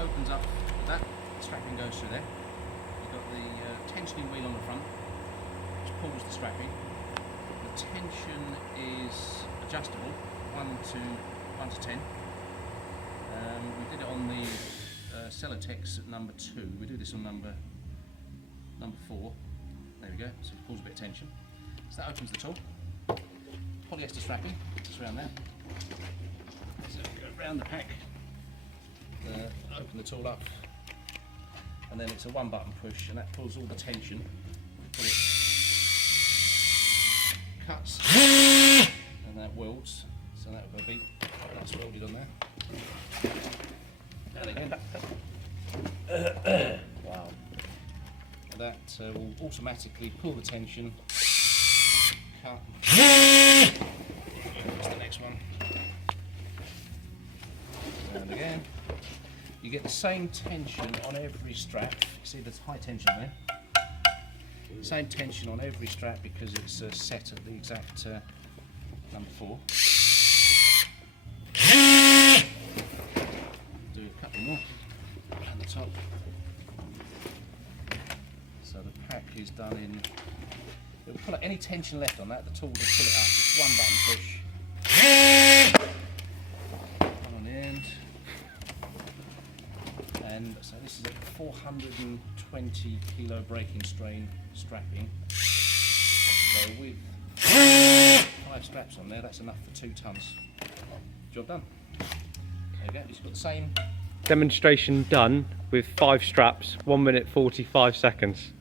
opens up with that, the strapping goes through there. You've got the tensioning wheel on the front, which pulls the strapping. The tension is adjustable, 1 to 10. We did it on the Celotex at number 2. We do this on number 4. There we go, so it pulls a bit of tension. So that opens the tool. Polyester strapping, just around there. So we go around the pack, open the tool up, and then it's a 1-button push, and that pulls all the tension. Pull it, cuts, and that welds. So that will be that's welded on there. And again. Wow. And that will automatically pull the tension, cut. Here's the next one. And again. You get the same tension on every strap. See there's high tension there. Same tension on every strap because it's set at the exact number 4. Do a couple more around the top. So the pack is done in. It will pull out any tension left on that. The tool will pull it up. Just 1-button push. One on the end. And so this is a 420 kilo braking strain strapping. So with 5 straps on there, that's enough for 2 tons. Job done. There you go. It's got the same demonstration done with 5 straps, 1 minute 45 seconds.